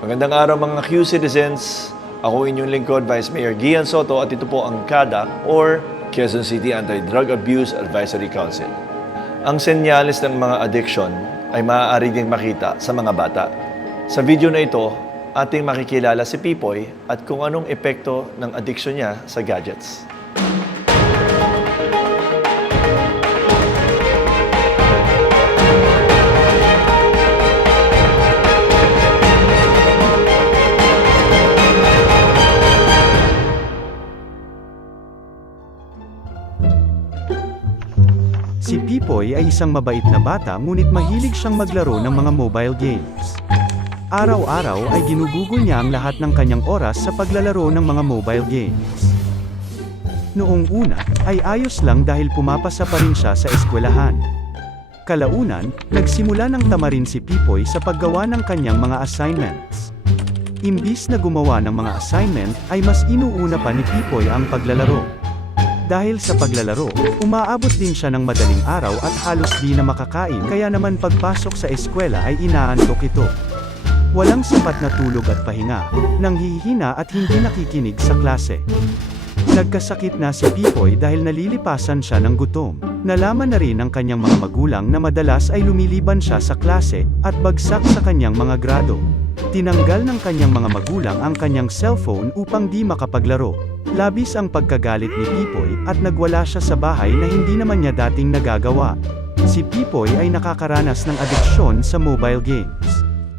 Magandang araw mga Q citizens. Ako inyong lingkod, Vice Mayor Gian Soto at ito po ang CADA or Quezon City Anti-Drug Abuse Advisory Council. Ang senyales ng mga addiction ay maaari ding makita sa mga bata. Sa video na ito, ating makikilala si Pipoy at kung anong epekto ng addiction niya sa gadgets. Si Pipoy ay isang mabait na bata ngunit mahilig siyang maglaro ng mga mobile games. Araw-araw ay ginugugol niya ang lahat ng kanyang oras sa paglalaro ng mga mobile games. Noong una, ay ayos lang dahil pumapasa pa rin siya sa eskwelahan. Kalaunan, nagsimula ng tamarin si Pipoy sa paggawa ng kanyang mga assignments. Imbis na gumawa ng mga assignment, ay mas inuuna pa ni Pipoy ang paglalaro. Dahil sa paglalaro, umaabot din siya ng madaling araw at halos di na makakain kaya naman pagpasok sa eskwela ay inaantok ito. Walang sapat na tulog at pahinga, nanghihina at hindi nakikinig sa klase. Nagkasakit na si Pipoy dahil nalilipasan siya ng gutom. Nalaman na rin ng kanyang mga magulang na madalas ay lumiliban siya sa klase at bagsak sa kanyang mga grado. Tinanggal ng kanyang mga magulang ang kanyang cellphone upang di makapaglaro. Labis ang pagkagalit ni Pipoy at nagwala siya sa bahay na hindi naman niya dating nagagawa. Si Pipoy ay nakakaranas ng adiksyon sa mobile games.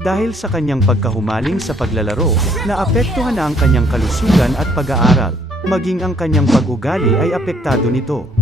Dahil sa kanyang pagkahumaling sa paglalaro, naapektuhan na ang kanyang kalusugan at pag-aaral. Maging ang kanyang pag-ugali ay apektado nito.